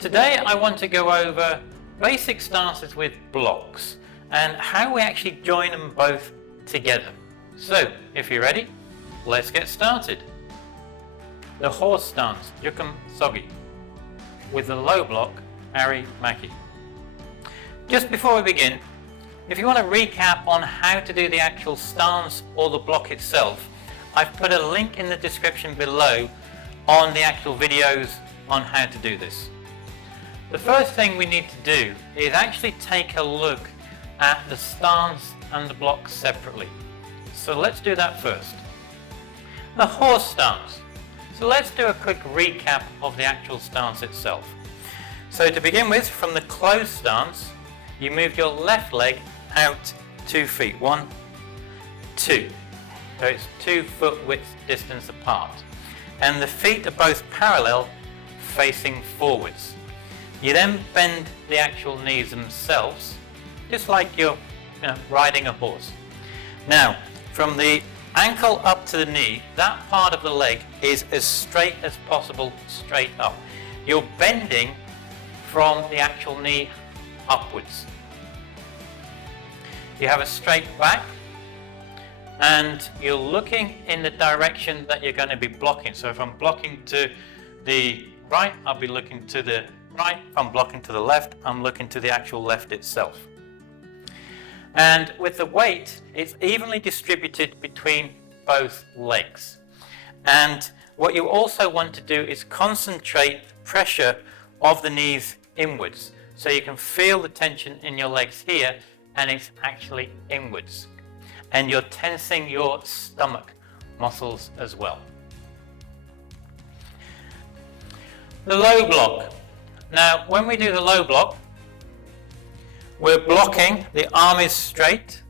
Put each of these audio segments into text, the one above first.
Today I want to go over basic stances with blocks and how we actually join them both together. So, if you're ready, let's get started. The horse stance, Juchum Seogi, with the low block, Arae Makki. Just before we begin, if you want to recap on how to do the actual stance or the block itself, I've put a link in the description below on the actual videos on how to do this. The first thing we need to do is actually take a look at the stance and the block separately. So let's do that first. The horse stance. So let's do a quick recap of the actual stance itself. So to begin with, from the closed stance, you move your left leg out 2 feet. 1, 2. So it's 2 foot width distance apart. And the feet are both parallel, facing forwards. You then bend the actual knees themselves, just like you're riding a horse. Now, from the ankle up to the knee, that part of the leg is as straight as possible, straight up. You're bending from the actual knee upwards. You have a straight back, and you're looking in the direction that you're going to be blocking. So if I'm blocking to the right, I'll be looking to the right. If I'm blocking to the left, I'm looking to the actual left itself. And with the weight, it's evenly distributed between both legs. And what you also want to do is concentrate pressure of the knees inwards. So you can feel the tension in your legs here, and it's actually inwards. And you're tensing your stomach muscles as well. The low block. Now, when we do the low block, we're blocking, the arm is straight.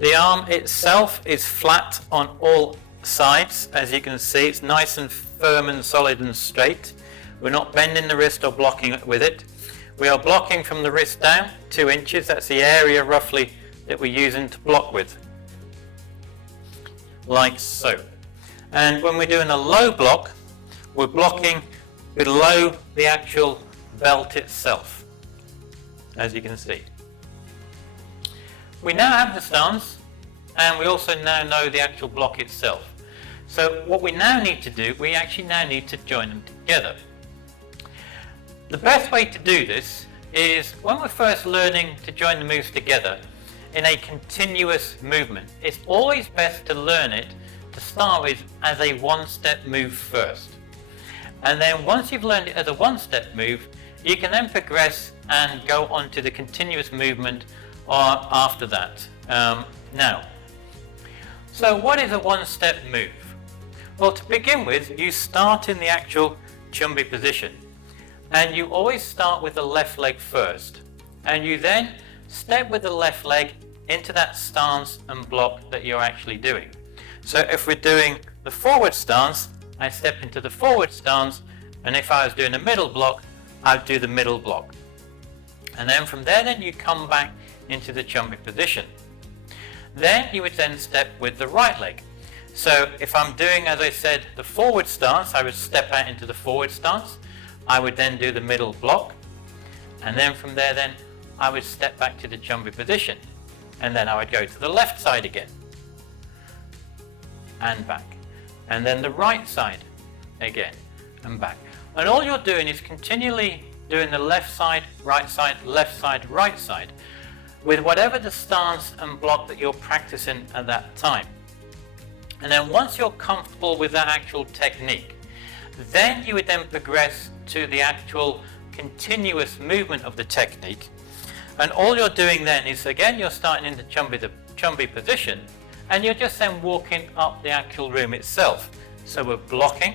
The arm itself is flat on all sides. As you can see, it's nice and firm and solid and straight. We're not bending the wrist or blocking it with it. We are blocking from the wrist down 2 inches. That's the area roughly that we're using to block with. Like so. And when we're doing a low block, we're blocking below the actual belt itself, as you can see. We now have the stance, and we also now know the actual block itself. So what we now need to do, we actually now need to join them together. The best way to do this is when we're first learning to join the moves together in a continuous movement. It's always best to learn it to start with as a one-step move first. And then once you've learned it as a one-step move, you can then progress and go on to the continuous movement after that. Now, so what is a one-step move? Well, to begin with, you start in the actual chumbi position. And you always start with the left leg first. And you then step with the left leg into that stance and block that you're actually doing. So if we're doing the forward stance, I step into the forward stance, and if I was doing a middle block, I'd do the middle block. And then from there, then you come back into the chumbi position. Then you would then step with the right leg. So if I'm doing, as I said, the forward stance, I would step out into the forward stance. I would then do the middle block. And then from there, then I would step back to the chumbi position. And then I would go to the left side again. And back. And then the right side again and back. And all you're doing is continually doing the left side, right side, right side with whatever the stance and block that you're practicing at that time. And then once you're comfortable with that actual technique, then you would then progress to the actual continuous movement of the technique. And all you're doing then is, again, you're starting in the chumbi position, and you're just then walking up the actual room itself. So we're blocking,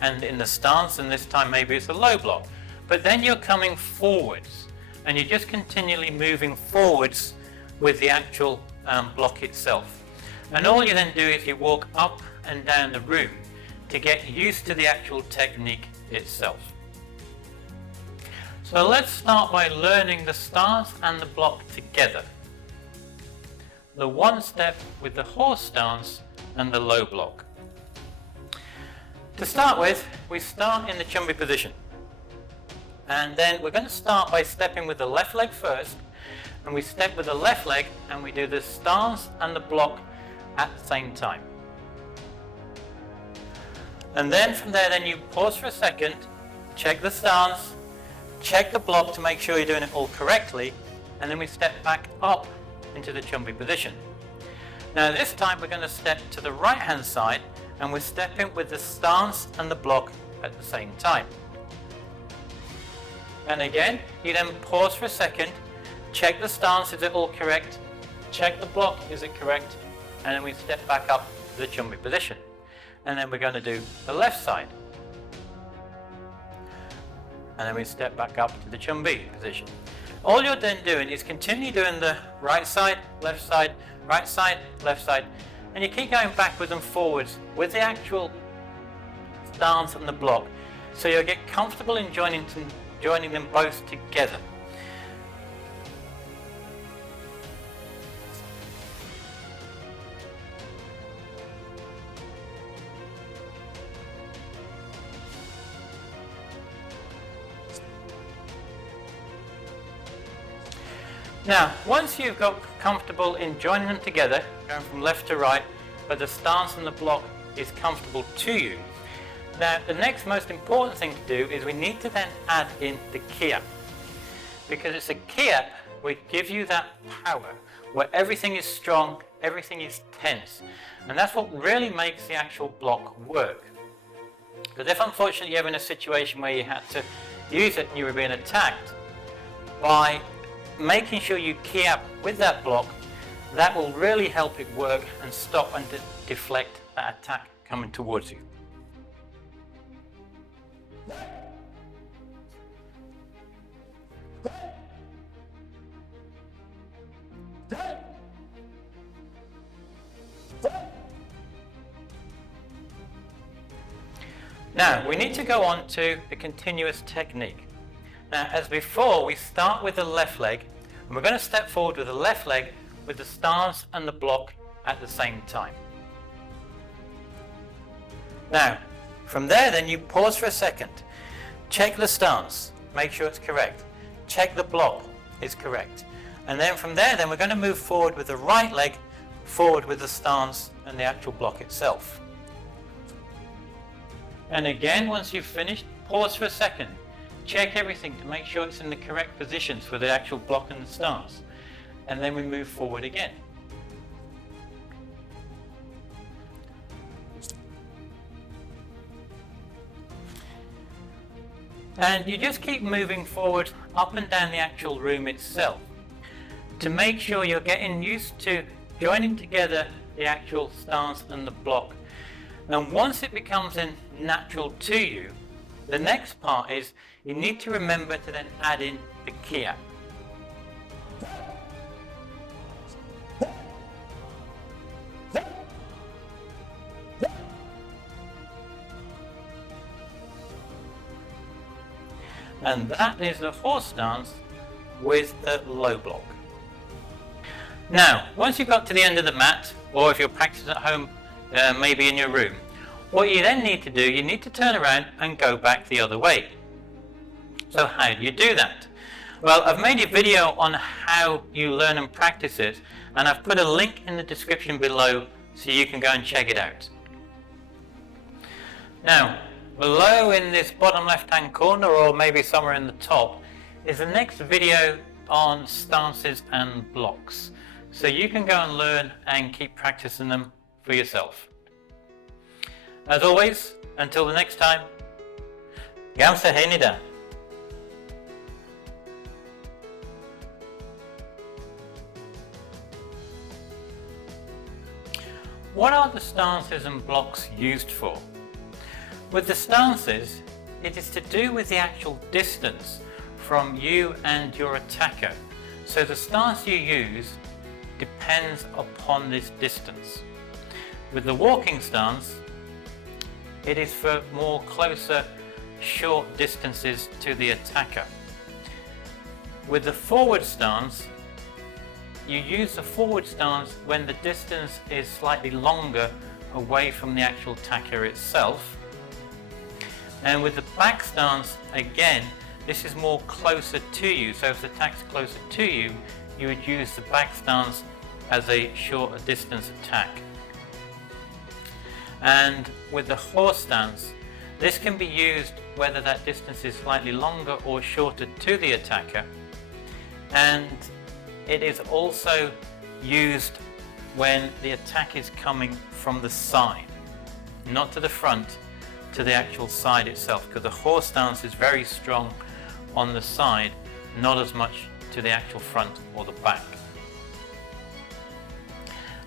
and in the stance, and this time maybe it's a low block. But then you're coming forwards, and you're just continually moving forwards with the actual block itself. And all you then do is you walk up and down the room to get used to the actual technique itself. So let's start by learning the stance and the block together. The one step with the horse stance and the low block. To start with, we start in the chumbi position. And then we're going to start by stepping with the left leg first. And we step with the left leg and we do the stance and the block at the same time. And then from there, then you pause for a second, check the stance, check the block to make sure you're doing it all correctly, and then we step back up into the chumbi position. Now this time we're going to step to the right hand side and we're stepping with the stance and the block at the same time. And again, you then pause for a second, check the stance, is it all correct, check the block, is it correct, and then we step back up to the chumbi position. And then we're going to do the left side. And then we step back up to the chumbi position. All you're then doing is continue doing the right side, left side, right side, left side, and you keep going backwards and forwards with the actual stance and the block, so you'll get comfortable in joining them both together. Now, once you've got comfortable in joining them together, going from left to right, but the stance and the block is comfortable to you. Now, the next most important thing to do is we need to then add in the Ki Hap. Because it's a Ki Hap which gives you that power, where everything is strong, everything is tense. And that's what really makes the actual block work. Because if unfortunately you're in a situation where you had to use it and you were being attacked, by making sure you Ki Hap with that block, that will really help it work and stop and deflect that attack coming towards you. Now, we need to go on to the continuous technique. Now, as before, we start with the left leg, and we're going to step forward with the left leg with the stance and the block at the same time. Now, from there then you pause for a second, check the stance, make sure it's correct, check the block is correct, and then from there then we're going to move forward with the right leg, forward with the stance and the actual block itself. And again, once you've finished, pause for a second. Check everything to make sure it's in the correct positions for the actual block and the stance. And then we move forward again. And you just keep moving forward up and down the actual room itself to make sure you're getting used to joining together the actual stance and the block. And once it becomes then natural to you, the next part is you need to remember to then add in the Ki Hap. And that is the horse stance with the low block. Now, once you've got to the end of the mat, or if you're practicing at home, maybe in your room, what you then need to do, you need to turn around and go back the other way. So how do you do that? Well, I've made a video on how you learn and practice it, and I've put a link in the description below so you can go and check it out. Now, below in this bottom left hand corner, or maybe somewhere in the top, is the next video on stances and blocks. So you can go and learn and keep practicing them for yourself. As always, until the next time, Gam Sa Hae Ni. What are the stances and blocks used for? With the stances, it is to do with the actual distance from you and your attacker. So the stance you use depends upon this distance. With the walking stance, it is for more closer, short distances to the attacker. With the forward stance, you use the forward stance when the distance is slightly longer away from the actual attacker itself. And with the back stance, again, this is more closer to you. So if the attack's closer to you, you would use the back stance as a shorter distance attack. And with the horse stance, this can be used whether that distance is slightly longer or shorter to the attacker. And it is also used when the attack is coming from the side, not to the front, to the actual side itself, because the horse stance is very strong on the side, not as much to the actual front or the back.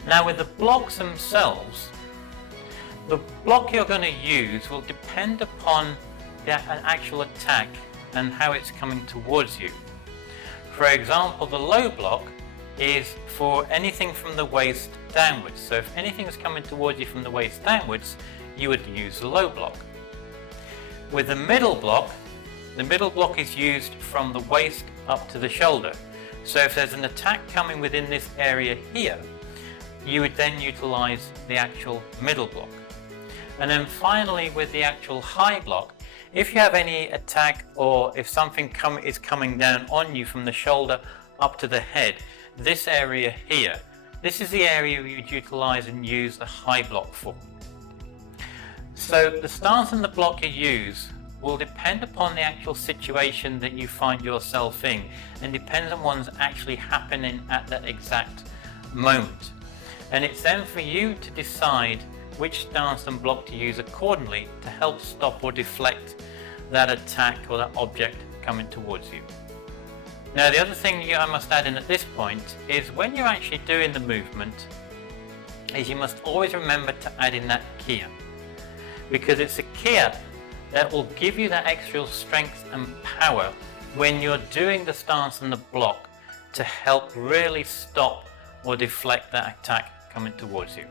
Now with the blocks themselves, the block you're going to use will depend upon the actual attack and how it's coming towards you. For example, the low block is for anything from the waist downwards. So if anything is coming towards you from the waist downwards, you would use the low block. With the middle block is used from the waist up to the shoulder. So if there's an attack coming within this area here, you would then utilize the actual middle block. And then finally, with the actual high block, if you have any attack or if something is coming down on you from the shoulder up to the head, this area here, this is the area you'd utilize and use the high block for. So the stance and the block you use will depend upon the actual situation that you find yourself in, and depends on what's actually happening at that exact moment. And it's then for you to decide which stance and block to use accordingly to help stop or deflect that attack or that object coming towards you. Now the other thing I must add in at this point is when you're actually doing the movement, is you must always remember to add in that Ki Hap, because it's a Ki Hap that will give you that extra strength and power when you're doing the stance and the block to help really stop or deflect that attack coming towards you.